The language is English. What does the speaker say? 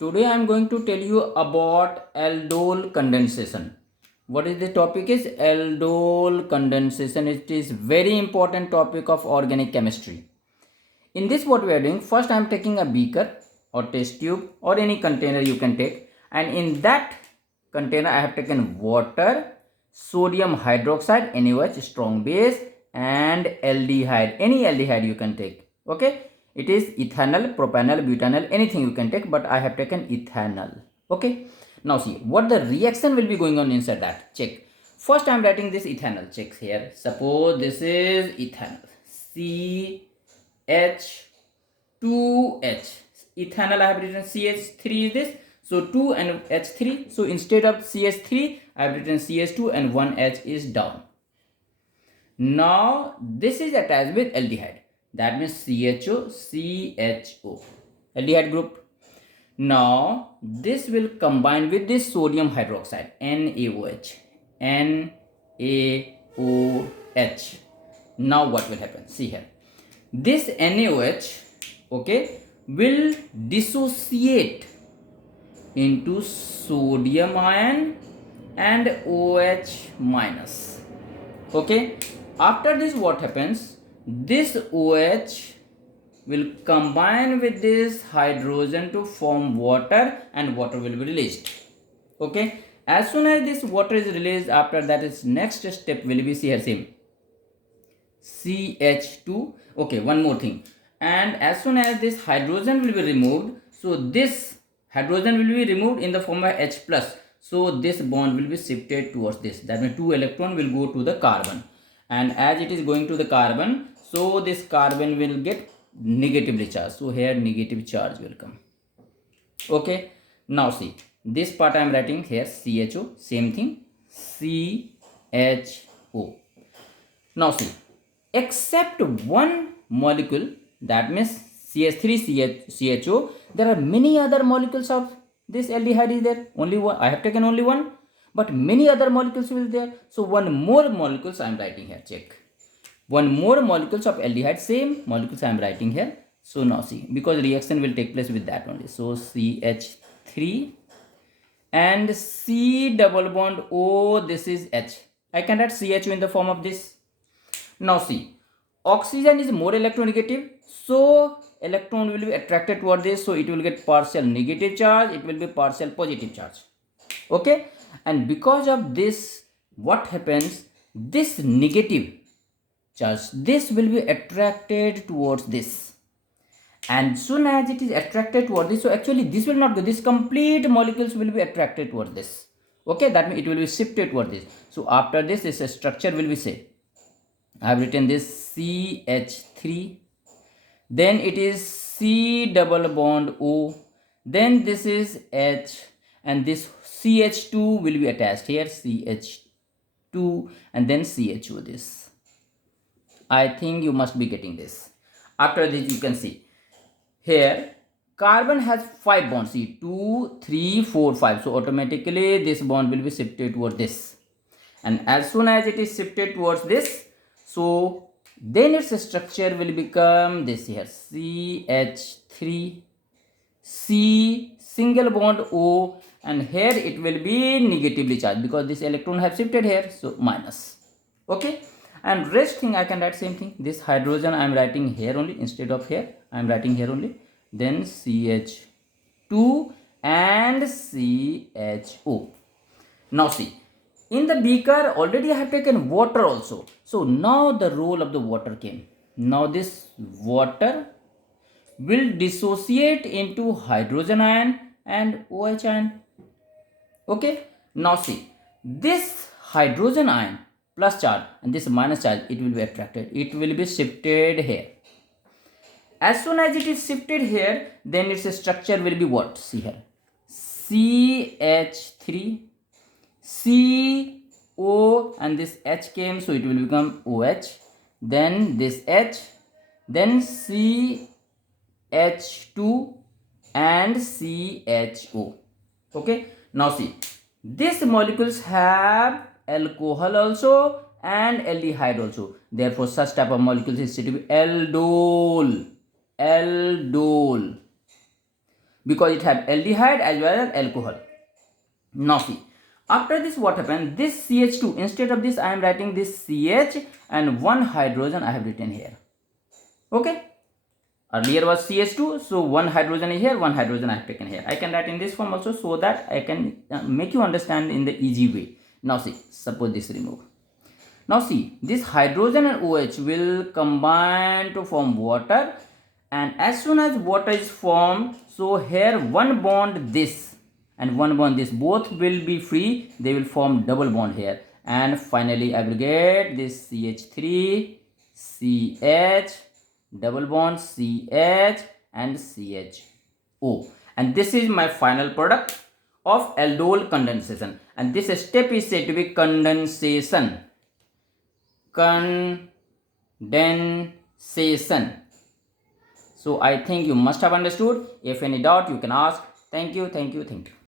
Today I am going to tell you about aldol condensation. What is the topic is aldol condensation. It is very important topic of organic chemistry. In this what we are doing, first I am taking a beaker or test tube or any container you can take, and in that container I have taken water, sodium hydroxide, NaOH strong base, and aldehyde, any aldehyde you can take. Okay, it is ethanol, propanol, butanol, anything you can take, but I have taken ethanol. Okay, now see what the reaction will be going on inside that. Check. First I am writing this ethanol. Check here. Suppose this is ethanol, CH2H. Ethanol I have written CH3 is this. So 2 and H3. So instead of CH3, I have written CH2 and 1 H is down. Now this is attached with aldehyde. That means CHO, CHO. Aldehyde group. Now this will combine with this sodium hydroxide, NaOH. NaOH. Now what will happen? See here. This NaOH, okay, will dissociate into sodium ion and OH minus. Okay, after this what happens? This OH will combine with this hydrogen to form water, and water will be released. Okay, as soon as this water is released, after that its next step will be here same CH2. Okay, one more thing, and as soon as this hydrogen will be removed, so this hydrogen will be removed in the form of H plus, so this bond will be shifted towards this. That means 2 electron will go to the carbon, and as it is going to the carbon, so this carbon will get negatively charged. So here negative charge will come. Okay, now see this part I am writing here CHO, same thing CHO. Now see, except one molecule, that means CH3CHO, there are many other molecules of this aldehyde is there. Only one, I have taken only one, but many other molecules will there. So one more molecules I am writing here. Check. One more molecules of aldehyde, same molecules I am writing here. So now see, because reaction will take place with that only. So CH3 and C double bond O, this is H. I can write CHO in the form of this. Now see, oxygen is more electronegative, so electron will be attracted toward this, so it will get partial negative charge, it will be partial positive charge. Okay, and because of this, what happens? This negative charge, this will be attracted towards this, and soon as it is attracted toward this, so actually this will not go, this complete molecules will be attracted toward this. Okay, that means it will be shifted toward this. So after this structure will be say, I have written this CH3, then it is C double bond O, then this is H, and this CH2 will be attached here, CH2, and then CHO this. I think you must be getting this. After this you can see here carbon has 5 bonds, see 2, 3, 4, 5, so automatically this bond will be shifted towards this, and as soon as it is shifted towards this, so then its structure will become this here CH3 C single bond O, and here it will be negatively charged because this electron have shifted here, so minus. Okay, and rest thing I can write same thing. This hydrogen I am writing here only, instead of here I am writing here only, then CH2 and CHO. Now see, in the beaker already I have taken water also, so now the role of the water came. Now this water will dissociate into hydrogen ion and OH ion. Okay, now see, this hydrogen ion plus charge and this minus charge, it will be attracted, it will be shifted here. As soon as it is shifted here, then its structure will be what? See here, CH3 CO, and this H came, so it will become OH, then this H, then CH2 and CHO. Okay, now see, these molecules have alcohol also and aldehyde also, therefore such type of molecules is said to be aldol. Aldol, because it had aldehyde as well as alcohol. Now see, after this what happened, this CH2, instead of this I am writing this CH and one hydrogen I have written here. Okay, earlier was CH2, so one hydrogen is here, one hydrogen I have taken here. I can write in this form also so that I can make you understand in the easy way. Now see, suppose this remove. Now see, this hydrogen and OH will combine to form water, and as soon as water is formed, so here one bond this and one bond this, both will be free, they will form double bond here, and finally I will get this CH3 CH double bond CH and CHO, and this is my final product of aldol condensation, and this step is said to be condensation. So I think you must have understood. If any doubt, you can ask. Thank you.